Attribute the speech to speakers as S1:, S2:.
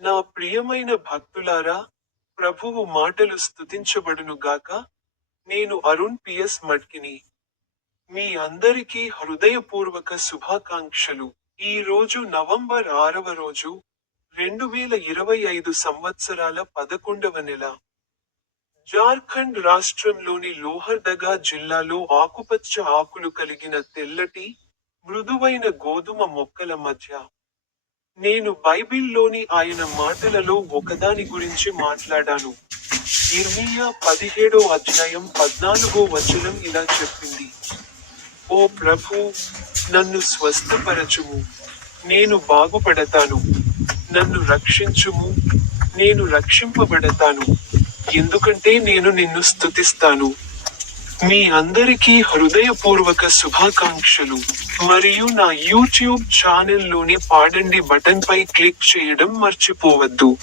S1: నా ప్రియమైన భక్తులారా ప్రభువు మాటలు స్తుతించబడునుగాక నేను అరుణ్ పిఎస్ మట్కిని. మీ అందరికీ హృదయపూర్వక శుభాకాంక్షలు. ఈ రోజు నవంబర్ ఆరవ రోజు రెండు వేల ఇరవై ఐదు సంవత్సరాల పదకొండవ నెల. జార్ఖండ్ రాష్ట్రంలోని లోహర్దగా జిల్లాలో ఆకుపచ్చ ఆకులు కలిగిన తెల్లటి మృదువైన గోధుమ మొక్కల మధ్య నేను బైబిల్లోని ఆయన మాటలలో ఒకదాని గురించి మాట్లాడాను. ఇర్మియా పదిహేడో అధ్యాయం పద్నాలుగో వచనం ఇలా చెప్పింది. ఓ ప్రభు నన్ను స్వస్థపరచుము. నేను బాగుపడతాను. నన్ను రక్షించుము. నేను రక్షింపబడతాను. ఎందుకంటే నేను నిన్ను స్థుతిస్తాను మీ అందరికీ హృదయపూర్వక శుభాకాంక్షలు. మరియు నా యూట్యూబ్ ఛానల్లోని పాడండి బటన్పై క్లిక్ చేయడం మర్చిపోవద్దు.